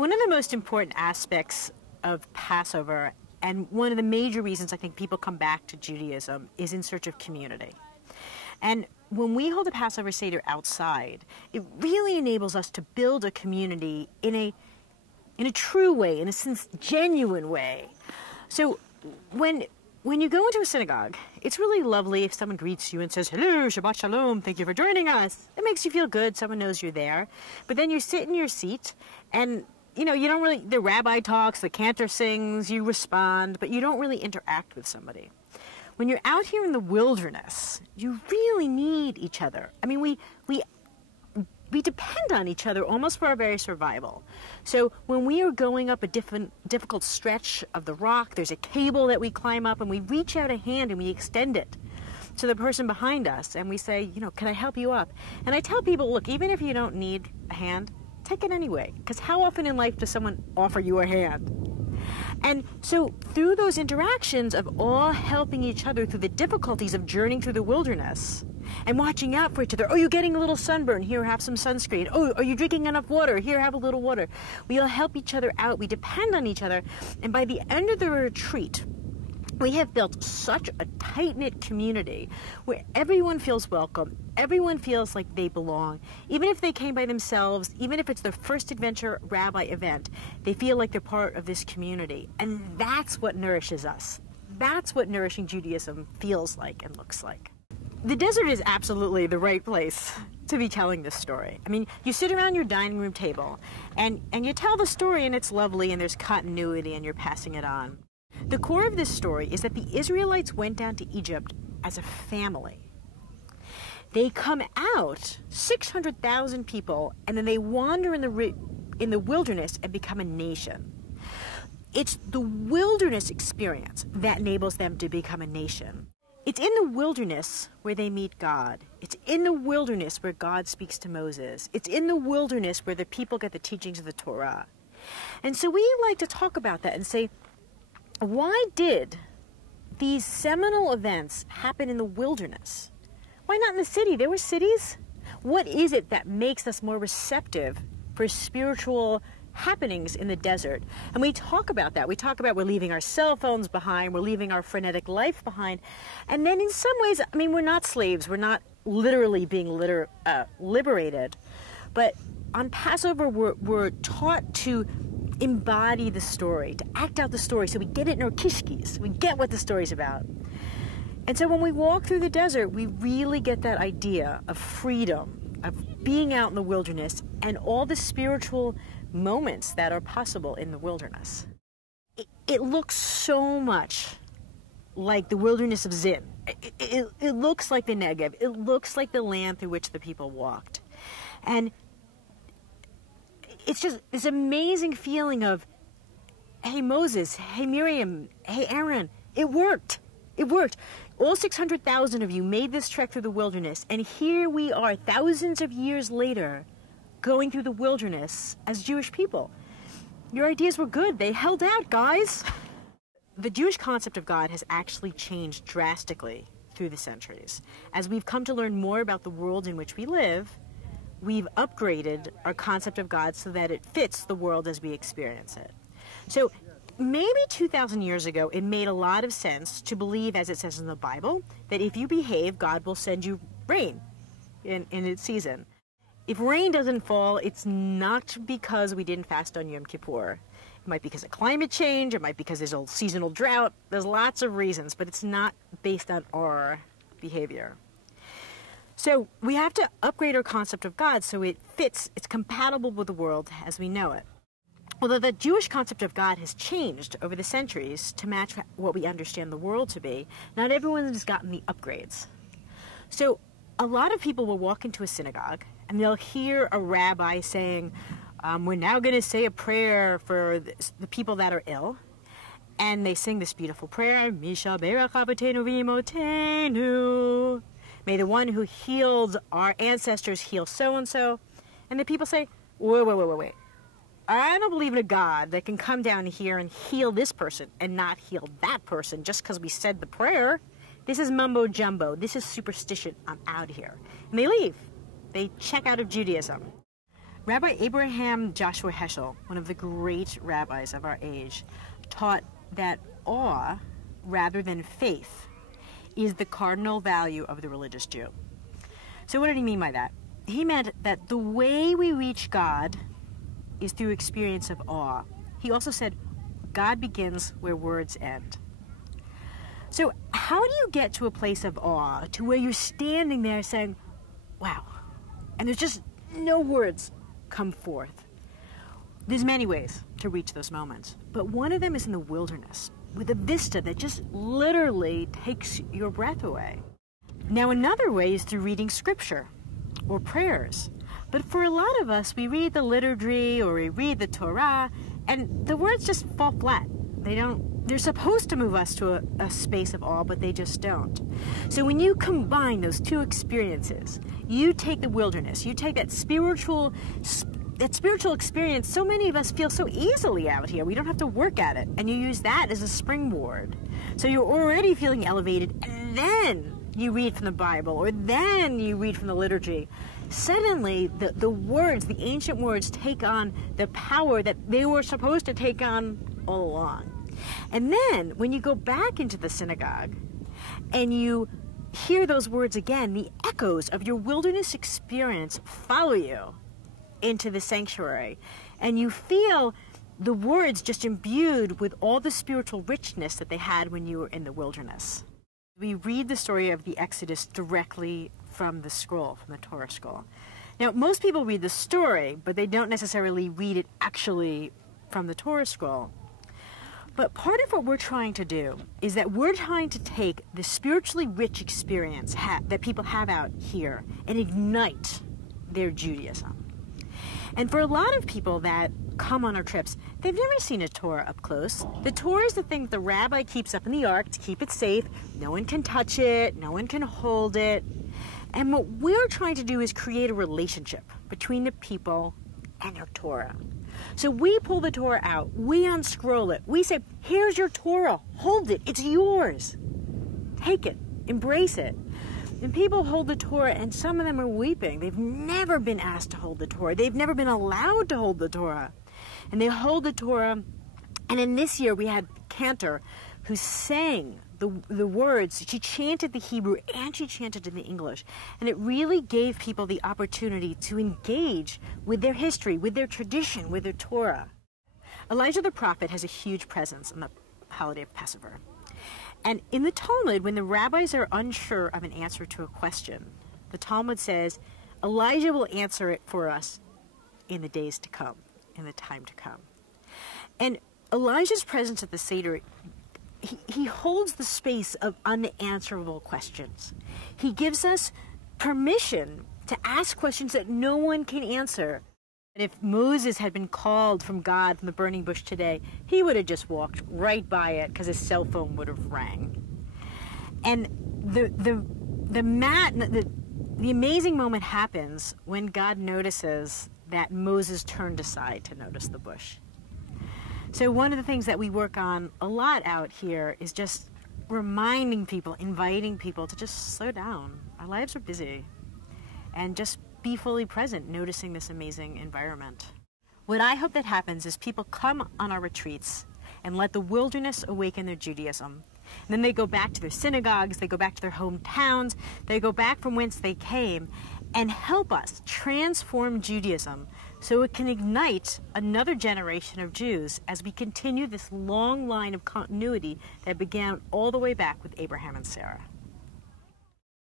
One of the most important aspects of Passover, and one of the major reasons I think people come back to Judaism, is in search of community. And when we hold a Passover Seder outside, it really enables us to build a community in a true way, in a genuine way. So when you go into a synagogue, it's really lovely if someone greets you and says, "Hello, Shabbat Shalom, thank you for joining us." It makes you feel good, someone knows you're there. But then you sit in your seat and you don't really, the rabbi talks, the cantor sings, you respond, but you don't really interact with somebody. When you're out here in the wilderness, you really need each other. I mean, we depend on each other almost for our very survival. So when we are going up a difficult stretch of the rock, there's a cable that we climb up, and we reach out a hand and we extend it to the person behind us, and we say, can I help you up? And I tell people, look, even if you don't need a hand, take it anyway, because how often in life does someone offer you a hand? And so through those interactions of all helping each other through the difficulties of journeying through the wilderness and watching out for each other, oh, you're getting a little sunburn, here, have some sunscreen. Oh, are you drinking enough water? Here, have a little water. We all help each other out. We depend on each other. And by the end of the retreat, we have built such a tight-knit community where everyone feels welcome, everyone feels like they belong. Even if they came by themselves, even if it's their first adventure rabbi event, they feel like they're part of this community. And that's what nourishes us. That's what nourishing Judaism feels like and looks like. The desert is absolutely the right place to be telling this story. I mean, you sit around your dining room table and you tell the story, and it's lovely, and there's continuity, and you're passing it on. The core of this story is that the Israelites went down to Egypt as a family. They come out, 600,000 people, and then they wander in the wilderness and become a nation. It's the wilderness experience that enables them to become a nation. It's in the wilderness where they meet God. It's in the wilderness where God speaks to Moses. It's in the wilderness where the people get the teachings of the Torah. And so we like to talk about that and say, why did these seminal events happen in the wilderness? Why not in the city? There were cities. What is it that makes us more receptive for spiritual happenings in the desert? And we talk about that. We talk about we're leaving our cell phones behind, we're leaving our frenetic life behind. And then in some ways, I mean, we're not slaves. We're not literally being liberated. But on Passover, we're taught to embody the story, to act out the story, so we get it in our kishkis. We get what the story's about. And so when we walk through the desert, we really get that idea of freedom, of being out in the wilderness, and all the spiritual moments that are possible in the wilderness. It looks so much like the wilderness of Zin. It looks like the Negev. It looks like the land through which the people walked. And it's just this amazing feeling of, hey, Moses, hey, Miriam, hey, Aaron, it worked. It worked. All 600,000 of you made this trek through the wilderness, and here we are thousands of years later going through the wilderness as Jewish people. Your ideas were good. They held out, guys. The Jewish concept of God has actually changed drastically through the centuries. As we've come to learn more about the world in which we live, we've upgraded our concept of God so that it fits the world as we experience it. So maybe 2,000 years ago, it made a lot of sense to believe, as it says in the Bible, that if you behave, God will send you rain in its season. If rain doesn't fall, it's not because we didn't fast on Yom Kippur. It might be because of climate change. It might be because there's a seasonal drought. There's lots of reasons, but it's not based on our behavior. So we have to upgrade our concept of God so it fits, it's compatible with the world as we know it. Although the Jewish concept of God has changed over the centuries to match what we understand the world to be, not everyone has gotten the upgrades. So a lot of people will walk into a synagogue and they'll hear a rabbi saying, we're now going to say a prayer for the people that are ill. And they sing this beautiful prayer, Misha Berach Avotenu V'Imotenu. May the one who healed our ancestors heal so-and-so. And the people say, wait. I don't believe in a God that can come down here and heal this person and not heal that person just because we said the prayer. This is mumbo-jumbo. This is superstition. I'm out of here. And they leave. They check out of Judaism. Rabbi Abraham Joshua Heschel, one of the great rabbis of our age, taught that awe, rather than faith, is the cardinal value of the religious Jew. So what did he mean by that? He meant that the way we reach God is through experience of awe. He also said, God begins where words end. So how do you get to a place of awe, to where you're standing there saying, wow, and there's just no words come forth? There's many ways to reach those moments, but one of them is in the wilderness, with a vista that just literally takes your breath away. Now another way is through reading scripture or prayers. But for a lot of us, we read the liturgy or we read the Torah, and the words just fall flat. They're supposed to move us to a space of awe, but they just don't. So when you combine those two experiences, you take the wilderness, you take that spiritual experience so many of us feel so easily out here. We don't have to work at it. And you use that as a springboard. So you're already feeling elevated, and then you read from the Bible, or then you read from the liturgy. Suddenly, the words, the ancient words, take on the power that they were supposed to take on all along. And then, when you go back into the synagogue, and you hear those words again, the echoes of your wilderness experience follow you into the sanctuary, and you feel the words just imbued with all the spiritual richness that they had when you were in the wilderness. We read the story of the Exodus directly from the scroll, from the Torah scroll. Now, most people read the story, but they don't necessarily read it actually from the Torah scroll. But part of what we're trying to do is that we're trying to take the spiritually rich experience that people have out here and ignite their Judaism. And for a lot of people that come on our trips, they've never seen a Torah up close. The Torah is the thing that the rabbi keeps up in the ark to keep it safe. No one can touch it, no one can hold it. And what we're trying to do is create a relationship between the people and their Torah. So we pull the Torah out, we unscroll it, we say, here's your Torah, hold it, it's yours. Take it, embrace it. And people hold the Torah, and some of them are weeping. They've never been asked to hold the Torah. They've never been allowed to hold the Torah. And they hold the Torah. And in this year, we had Cantor who sang the words. She chanted the Hebrew and she chanted in the English. And it really gave people the opportunity to engage with their history, with their tradition, with their Torah. Elijah the prophet has a huge presence on the holiday of Passover. And in the Talmud, when the rabbis are unsure of an answer to a question, the Talmud says, Elijah will answer it for us in the days to come, in the time to come. And Elijah's presence at the Seder, he holds the space of unanswerable questions. He gives us permission to ask questions that no one can answer. And if Moses had been called from God from the burning bush today, he would have just walked right by it because his cell phone would have rang. And the amazing moment happens when God notices that Moses turned aside to notice the bush. So one of the things that we work on a lot out here is just reminding people, inviting people to just slow down. Our lives are busy. And just be fully present, noticing this amazing environment. What I hope that happens is people come on our retreats and let the wilderness awaken their Judaism. And then they go back to their synagogues, they go back to their hometowns, they go back from whence they came, and help us transform Judaism so it can ignite another generation of Jews as we continue this long line of continuity that began all the way back with Abraham and Sarah.